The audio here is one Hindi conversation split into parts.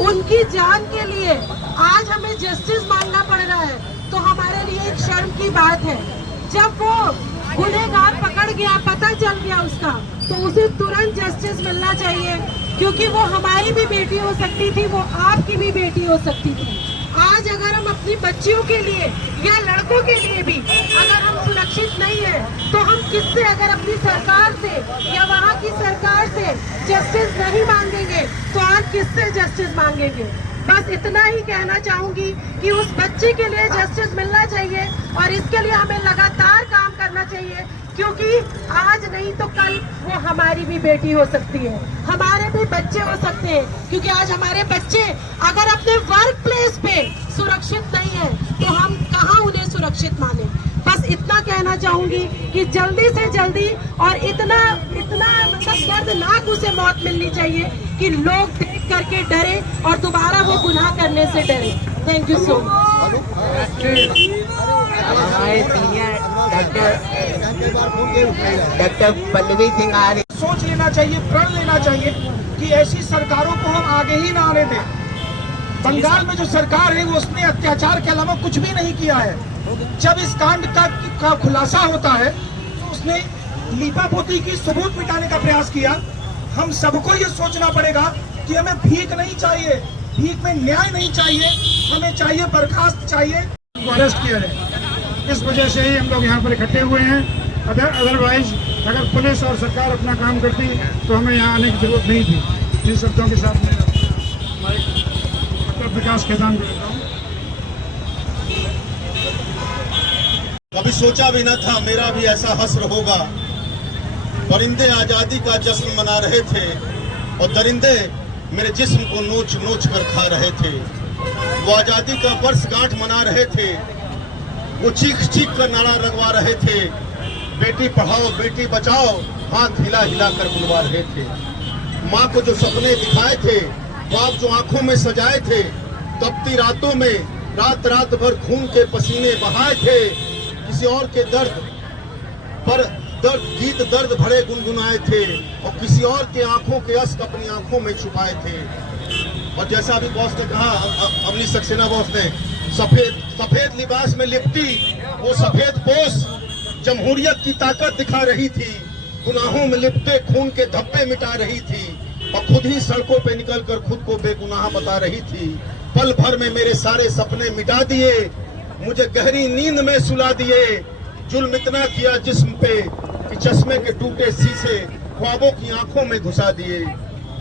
उनकी जान के लिए आज हमें जस्टिस मांगना पड़ रहा है, तो हमारे लिए एक शर्म की बात है। जब वो गुनहगार पकड़ गया, पता चल गया उसका, तो उसे तुरंत जस्टिस मिलना चाहिए, क्योंकि वो हमारी भी बेटी हो सकती थी, वो आपकी भी बेटी हो सकती थी। आज अगर हम अपनी बच्चियों के लिए या लड़कों के लिए भी अगर हम सुरक्षित नहीं है, तो हम किससे, अगर अपनी सरकार से या वहाँ की सरकार से जस्टिस नहीं मांगेंगे, तो आज किससे जस्टिस मांगेंगे। बस इतना ही कहना चाहूंगी कि उस बच्चे के लिए जस्टिस मिलना चाहिए, और इसके लिए हमें लगातार काम करना चाहिए, क्योंकि आज नहीं तो कल वो हमारी भी बेटी हो सकती है, हमारे भी बच्चे हो सकते हैं। क्योंकि आज हमारे बच्चे अगर अपने वर्क प्लेस पे सुरक्षित नहीं है, तो हम कहाँ उन्हें सुरक्षित माने। बस इतना कहना चाहूंगी कि जल्दी से जल्दी और इतना मतलब दर्दनाक उसे मौत मिलनी चाहिए कि लोग देख करके डरे और दोबारा वो गुनाह करने से डरे। Thank you so much. Doctor Pallavi Singh Arya, सोच लेना चाहिए, प्रण लेना चाहिए कि ऐसी सरकारों को हम आगे ही ना आने दें। बंगाल में जो सरकार है वो उसने अत्याचार के अलावा कुछ भी नहीं किया है। जब इस कांड का खुलासा होता है तो उसने लीपापोती की सबूत मिटाने का प्रयास किया। हम सबको ये सोचना पड़ेगा कि हमें भीख नहीं चाहिए, भीख में न्याय नहीं चाहिए, हमें चाहिए बर्खास्त चाहिए। अरेस्ट किया है, इस वजह से ही हम लोग यहाँ पर इकट्ठे हुए हैं। अदरवाइज अगर पुलिस और सरकार अपना काम करती तो हमें यहाँ आने की जरूरत नहीं थी। इन शब्दों के साथ मैं विकास खेदान करता हूँ। कभी सोचा भी न था मेरा भी ऐसा हश्र होगा। परिंदे आजादी का जश्न मना रहे थे और दरिंदे मेरे जिस्म को नोच नोच कर खा रहे थे। वो आजादी का वर्षगांठ मना रहे थे, वो चीख चीख कर नारा लगवा रहे थे, बेटी पढ़ाओ बेटी बचाओ हाथ हिला हिला कर बुलवा रहे थे। माँ को जो सपने दिखाए थे, ख्वाब जो आंखों में सजाए थे, तपती रातों में रात रात भर खून के पसीने बहाए थे। किसी और के दर्द पर गीत दर्द भरे गुनगुनाए थे और किसी और के आंखों के अश्क अपनी आंखों में छुपाए थे। और जैसा अभी बॉस ने कहा, अपनी सक्सेना बॉस ने, सफेद लिबास में लिपटी वो सफेद पोश जमहूरियत की ताकत दिखा रही थी, गुनाहों में लिपटे खून के धब्बे मिटा रही थी और खुद ही सड़कों पे निकलकर खुद को बेगुनाह बता रही थी। पल भर में मेरे सारे सपने मिटा दिए, मुझे गहरी नींद में सुला दिए। जुल्म इतना किया जिस्म पे कि चश्मे के टूटे शीशे ख्वाबों की आंखों में घुसा दिए।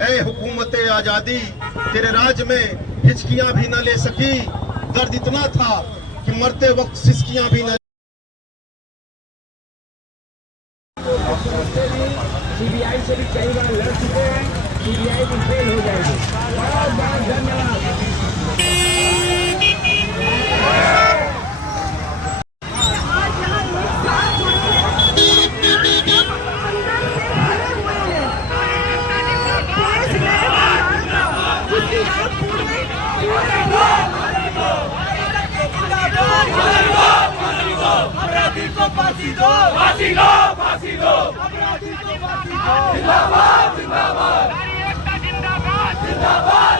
ऐ हुकूमते आजादी, तेरे राज में हिचकियां भी न ले सकी। दर्द इतना था कि मरते वक्त सिसकियां भी न। सीबीआई से भी कई बार लड़ चुके हैं, सीबीआई भी फेल हो जाएगी। बहुत बहुत धन्यवाद। अपराधी को फांसी दो, फांसी दो, फांसी दो, अपराधी को फांसी दो। जिंदाबाद जिंदाबाद, जिंदाबाद जिंदाबाद।